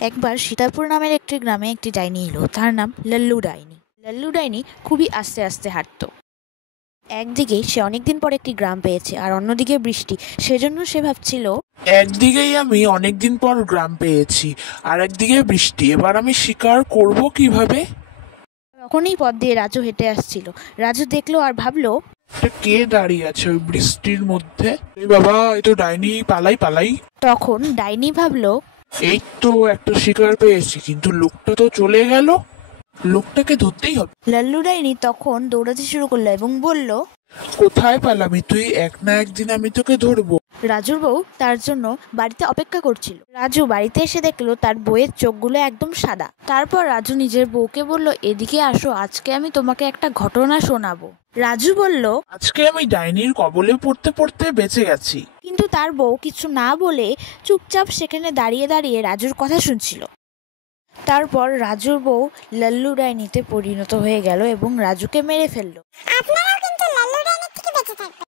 একবার সীতাপুর নামের একটি গ্রামে একটি ডাইনি এলো। তার নাম লাল্লু ডাইনি। লাল্লু ডাইনি খুবই আস্তে আস্তে হাঁটতো। একদিকে সে অনেকদিন পর একটি গ্রাম পেয়েছে আর অন্যদিকে বৃষ্টি, সেজন্য সে ভাবছিল একদিকেই আমি অনেকদিন পর গ্রাম পেয়েছি, আর একদিকে বৃষ্টি, এবার আমি শিকার করব কিভাবে? তখনই পথ দিয়ে রাজু হেঁটে আসছিল। রাজু দেখলো আর ভাবলো, এটা কে দাঁড়িয়ে আছে ওই বৃষ্টির মধ্যে? এই বাবা, এই তো ডাইনি, পালাই পালাই। তখন ডাইনি ভাবলো, এই তো একটা শিকার পেয়েছি, কিন্তু লোকটা তো চলে গেল, লোকটাকে ধরতেই হবে। লাল্লু ডাইনি তখন দৌড়াতে শুরু করলো এবং বলল, কোথায় পালাবি তুই? এক না একদিন আমি তোকে ধরবো। রাজুর বউ তার জন্য বাড়িতে অপেক্ষা করছিল। রাজু বাড়িতে এসে দেখলো তার বউয়ের চোখগুলো একদম সাদা। তারপর রাজু নিজের বউকে বলল, এদিকে আসো, আজকে আমি তোমাকে একটা ঘটনা শোনাবো। রাজু বলল, আজকে আমি ডাইনির কবলে পড়তে পড়তে বেঁচে গেছি। কিন্তু তার বউ কিছু না বলে চুপচাপ সেখানে দাঁড়িয়ে দাঁড়িয়ে রাজুর কথা শুনছিল। তারপর রাজুর বউ লাল্লু ডাইনিতে পরিণত হয়ে গেল এবং রাজুকে মেরে ফেলল। আপনারা